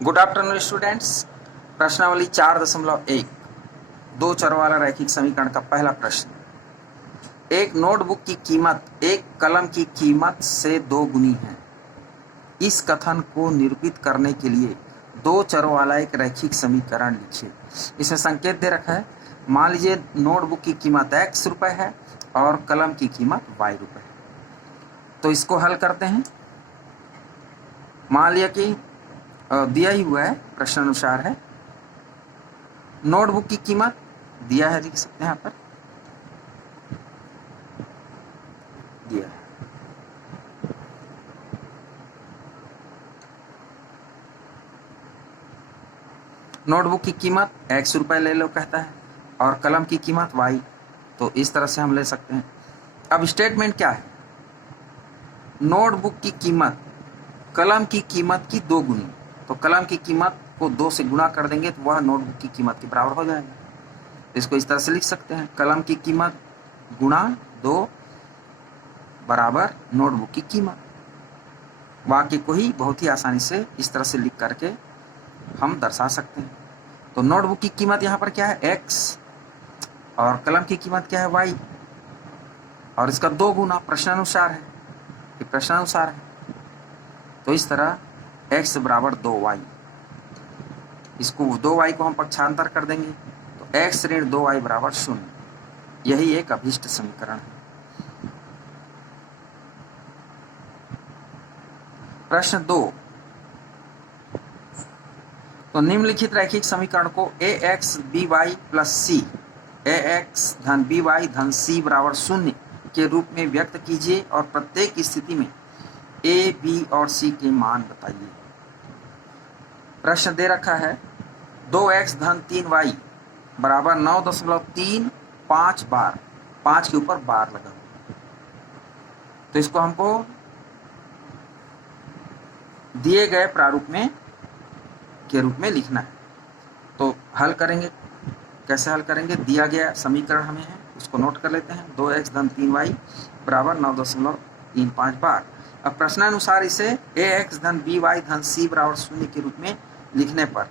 Good afternoon students. प्रश्नावली 4.1 दो चरों वाला रैखिक समीकरण का पहला प्रश्न। एक नोटबुक की कीमत एक कलम की कीमत से 2 गुनी है। इस कथन को निरूपित करने के लिए दो चरों वाला एक रैखिक समीकरण लिखिए। इसमें संकेत दे रखा है। मान लीजिए नोटबुक की कीमत x रुपए है और कलम की कीमत y रुपए है। तो इसको हल करते हैं। मान लिया कि दिया ही हुआ है, प्रश्न अनुसार है। नोटबुक की कीमत दिया है, देख सकते हैं यहाँ पर दिया है। नोटबुक की कीमत x रुपए ले लो कहता है और कलम की कीमत y। तो इस तरह से हम ले सकते हैं। अब स्टेटमेंट क्या है? नोटबुक की कीमत कलम की कीमत की 2 गुनी। तो कलम की कीमत को 2 से गुणा कर देंगे तो वह नोटबुक की कीमत के बराबर हो जाएगा। इसको इस तरह से लिख सकते हैं, कलम की कीमत गुणा 2 बराबर नोटबुक की कीमत। वाक्य को ही बहुत ही आसानी से इस तरह से लिख करके हम दर्शा सकते हैं। तो नोटबुक की कीमत यहाँ पर क्या है? x और कलम की कीमत क्या है? y। और इसका 2 गुना प्रश्नानुसार है, ये प्रश्नानुसार है। तो इस तरह x बराबर 2y, इसको 2y को हम पक्षांतर कर देंगे तो x ऋण 2y बराबर 0। यही एक अभीष्ट समीकरण है। प्रश्न 2। तो निम्नलिखित रैखिक समीकरण को ax by plus c ax धन by धन c बराबर 0 के रूप में व्यक्त कीजिए और प्रत्येक स्थिति में a, b और c के मान बताइए। प्रश्न दे रखा है 2x धन 3y बराबर 9.35 बार, 5 के ऊपर बार लगा। तो इसको हमको दिए गए प्रारूप में के रूप में लिखना है। तो हल करेंगे, कैसे हल करेंगे? दिया गया समीकरण हमें है, उसको नोट कर लेते हैं। 2x धन 3y बराबर 9.35 बार। अब प्रश्नानुसार इसे ax धन by धन c बराबर 0 के रूप में लिखने पर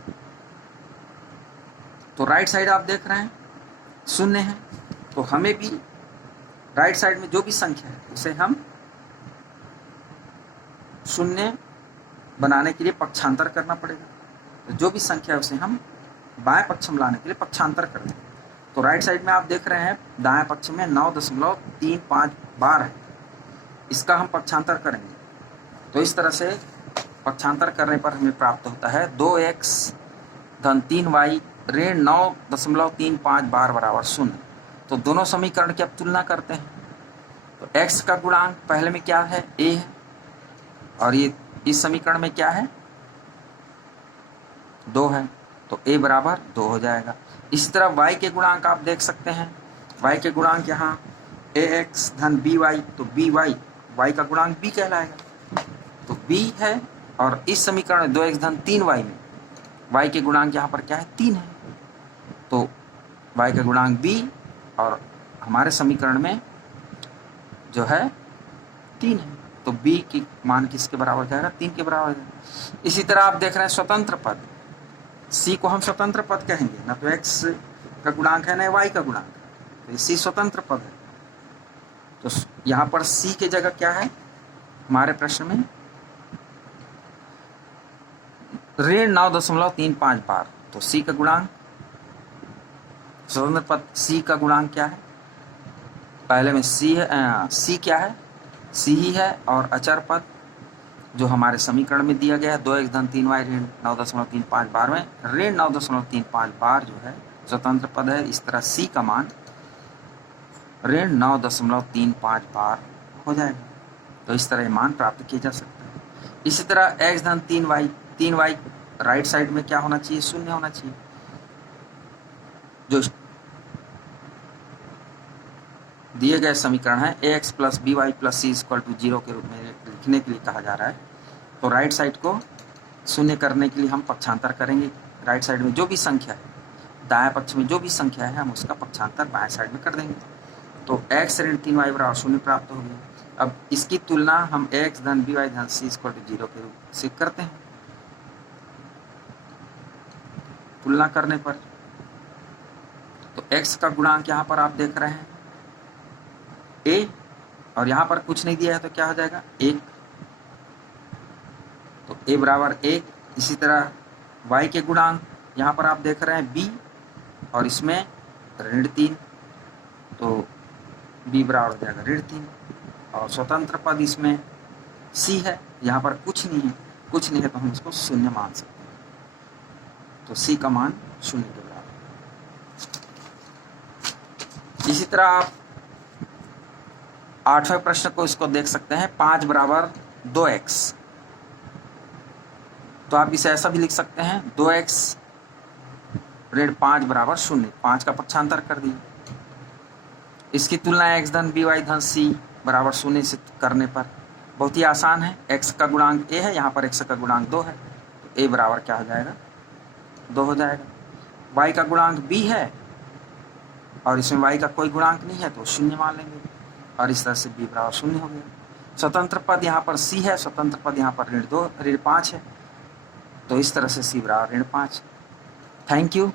तो राइट साइड आप देख रहे हैं 0 है, तो हमें भी राइट साइड में जो भी संख्या है उसे हम 0 बनाने के लिए पक्षांतर करना पड़ेगा। तो जो भी संख्या है उसे हम बाएं पक्ष में लाने के लिए पक्षांतर कर देंगे। तो राइट साइड में आप देख रहे हैं दाएं पक्ष में 9.35 बार है, इसका हम पक्षांतर करेंगे। तो इस तरह से पक्षांतर करने पर हमें प्राप्त होता है 2x धन 3y ऋण 9.35 बार बराबर 0। तो दोनों समीकरण की अब तुलना करते हैं। तो x का गुणांक पहले में क्या है? a है, और ये इस समीकरण में क्या है? 2 है, तो a बराबर 2 हो जाएगा। इसी तरह y के गुणांक आप देख सकते हैं। y के गुणांक यहाँ ax धन by, तो by y का गुणांक b कहलाएगा। तो b है, और इस समीकरण में 2x धन 3y में y के गुणांक यहाँ पर क्या है? 3 है। तो y का गुणांक b और हमारे समीकरण में जो है 3 है, तो b की मान किसके बराबर हो जाएगा? 3 के बराबर हो जाएगा। इसी तरह आप देख रहे हैं स्वतंत्र पद, c को हम स्वतंत्र पद कहेंगे, ना तो x का गुणांक है ना y का गुणांक, तो c स्वतंत्र पद है। तो यहाँ पर c के जगह क्या है हमारे प्रश्न में? ऋण 9.35 बार। तो c का गुणांक, स्वतंत्र पद c का गुणांक क्या है? पहले में c है, c क्या है? c ही है, और अचर पद जो हमारे समीकरण में दिया गया है 2x धन 3y ऋण 9.35 बार में ऋण 9.35 बार जो है स्वतंत्र पद है। इस तरह c का मान ऋण 9.35 बार हो जाएगा। तो इस तरह मान प्राप्त किया जा सकता है। इसी तरह x धन 3y राइट साइड में क्या होना चाहिए? 0 होना चाहिए। जो दिए गए समीकरण है ax plus by plus c equal to 0 के रूप में लिखने के लिए कहा जा रहा है। तो राइट साइड को 0 करने के लिए हम पक्षांतर करेंगे। राइट साइड में जो भी संख्या है, दाएं पक्ष में जो भी संख्या है, हम उसका पक्षांतर बाएं साइड में कर देंगे। तो x ऋण 3y बराबर 0 प्राप्त हो गया। अब इसकी तुलना हम ax धन by धन c इक्वल टू 0 के रूप से करते हैं। तुलना करने पर। तो x का गुणांक यहाँ पर आप देख रहे हैं a, और यहाँ पर कुछ नहीं दिया है तो क्या हो जाएगा 1, तो a बराबर 1। इसी तरह y के गुणांक यहाँ पर आप देख रहे हैं b, और इसमें ऋण 3, तो b बराबर हो जाएगा ऋण 3। और स्वतंत्र पद इसमें c है, यहाँ पर कुछ नहीं है तो हम इसको शून्य मान सकते हैं, तो c का मान 0 के बराबर। इसी तरह आप 8वें प्रश्न को इसको देख सकते हैं, 5 बराबर 2x। तो आप इसे ऐसा भी लिख सकते हैं 2x ऋण 5 बराबर 0, 5 का पक्षांतर कर दिए। इसकी तुलना x धन by धन c बराबर 0 से करने पर बहुत ही आसान है। x का गुणांक a है, यहाँ पर x का गुणांक 2 है, तो a बराबर क्या हो जाएगा 2 हो जाएगा। y का गुणांक b है और इसमें y का कोई गुणांक नहीं है तो 0 मान लेंगे, और इस तरह से b बराबर 0 हो गया। स्वतंत्र पद यहाँ पर c है, स्वतंत्र पद यहाँ पर ऋण 5 है, तो इस तरह से c बराबर ऋण 5। Thank you.